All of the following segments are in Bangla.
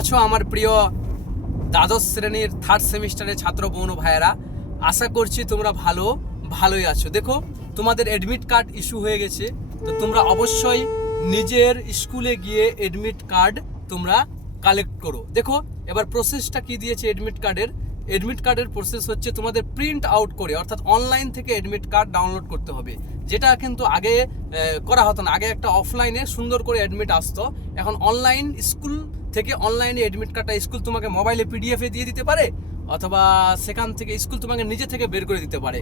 আছো আমার প্রিয় দ্বাদশ শ্রেণীর থার্ড সেমিস্টারের ছাত্র বোন ও ভাইয়েরা, আশা করছি তোমরা ভালোই আছো। দেখো, তোমাদের অ্যাডমিট কার্ড ইস্যু হয়ে গেছে, তো তোমরা অবশ্যই নিজের স্কুলে গিয়ে অ্যাডমিট কার্ড তোমরা কালেক্ট করো। দেখো এবার প্রসেসটা কি দিয়েছে অ্যাডমিট কার্ডের প্রসেস হচ্ছে তোমাদের প্রিন্ট আউট করে, অর্থাৎ অনলাইন থেকে অ্যাডমিট কার্ড ডাউনলোড করতে হবে, যেটা কিন্তু আগে করা হতো না। আগে একটা অফলাইনে সুন্দর করে অ্যাডমিট আসতো, এখন অনলাইন স্কুল থেকে অনলাইনে অ্যাডমিট কার্ডটা স্কুল তোমাকে মোবাইলে পিডিএফে দিয়ে দিতে পারে, অথবা সেখান থেকে স্কুল তোমাকে নিজে থেকে বের করে দিতে পারে।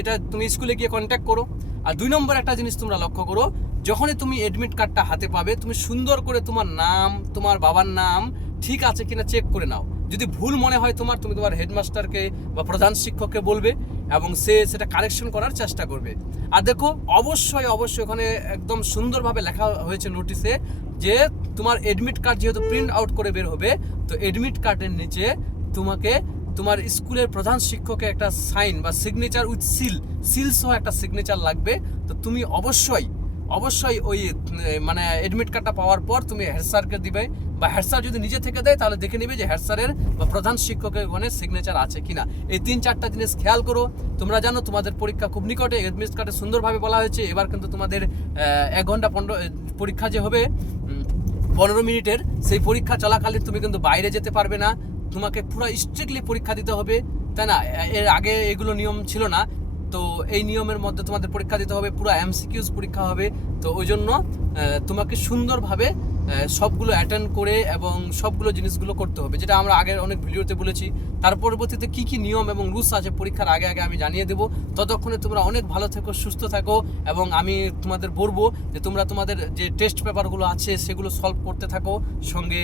এটা তুমি স্কুলে গিয়ে কন্ট্যাক্ট করো। আর 2 নম্বর একটা জিনিস তোমরা লক্ষ্য করো, যখনই তুমি অ্যাডমিট কার্ডটা হাতে পাবে, তুমি সুন্দর করে তোমার নাম, তোমার বাবার নাম ঠিক আছে কিনা চেক করে নাও। যদি ভুল মনে হয় তুমি তোমার হেডমাস্টারকে বা প্রধান শিক্ষককে বলবে এবং সেটা কারেকশন করার চেষ্টা করবে। আর দেখো অবশ্যই ওখানে একদম সুন্দরভাবে লেখা হয়েছে নোটিশে যে তোমার অ্যাডমিট কার্ড যেহেতু প্রিন্ট আউট করে বের হবে, তো অ্যাডমিট কার্ডের নিচে তোমাকে তোমার স্কুলের প্রধান শিক্ষকের একটা সাইন বা সিগনেচার উইথ সিল সহ একটা সিগনেচার লাগবে। তো তুমি অবশ্যই ওই মানে অ্যাডমিট কার্ডটা পাওয়ার পর তুমি হেড স্যারকে দিবে, বা হেড স্যার যদি নিজে থেকে দেয় তাহলে দেখে নিবে যে হেড স্যারের বা প্রধান শিক্ষকের ওখানে সিগনেচার আছে কিনা। এই 3-4টা জিনিস খেয়াল করো। তোমরা জানো তোমাদের পরীক্ষা খুব নিকটে, অ্যাডমিট কার্ডে সুন্দরভাবে বলা হয়েছে এবার কিন্তু তোমাদের 1 ঘন্টা 15 পরীক্ষা যে হবে 15 মিনিটের, সেই পরীক্ষা চলাকালীন তুমি কিন্তু বাইরে যেতে পারবে না, তোমাকে পুরো স্ট্রিক্টলি পরীক্ষা দিতে হবে, তাই না? এর আগে এগুলো নিয়ম ছিল না, তো এই নিয়মের মধ্যে তোমাদের পরীক্ষা দিতে হবে, পুরো এমসিকিউজ পরীক্ষা হবে। তো ওই জন্য তোমাকে সুন্দরভাবে সবগুলো অ্যাটেন্ড করে এবং সবগুলো জিনিসগুলো করতে হবে, যেটা আমরা আগের অনেক ভিডিওতে বলেছি। তার পরবর্তীতে কী কী নিয়ম এবং রুলস আছে পরীক্ষার আগে আমি জানিয়ে দেবো। ততক্ষণে তোমরা অনেক ভালো থেকো, সুস্থ থাকো, এবং আমি তোমাদের বলবো যে তোমরা তোমাদের যে টেস্ট পেপারগুলো আছে সেগুলো সলভ করতে থাকো, সঙ্গে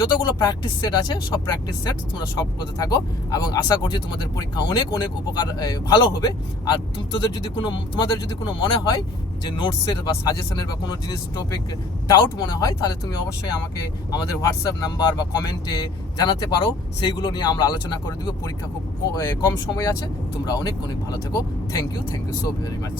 যতগুলো প্র্যাকটিস সেট আছে সব প্র্যাকটিস সেট তোমরা সলভ করতে থাকো, এবং আশা করছি তোমাদের পরীক্ষা অনেক উপকার ভালো হবে। আর তোমাদের যদি কোনো মনে হয় যে নোটসের বা সাজেশনের বা কোনো জিনিস টপিক ডাউট মনে হয়, তাহলে তুমি অবশ্যই আমাকে আমাদের হোয়াটসঅ্যাপ নাম্বার বা কমেন্টে জানাতে পারো, সেইগুলো নিয়ে আমরা আলোচনা করে দিব। পরীক্ষা খুব কম সময় আছে, তোমরা অনেক ভালো থেকো। Thank you so very much.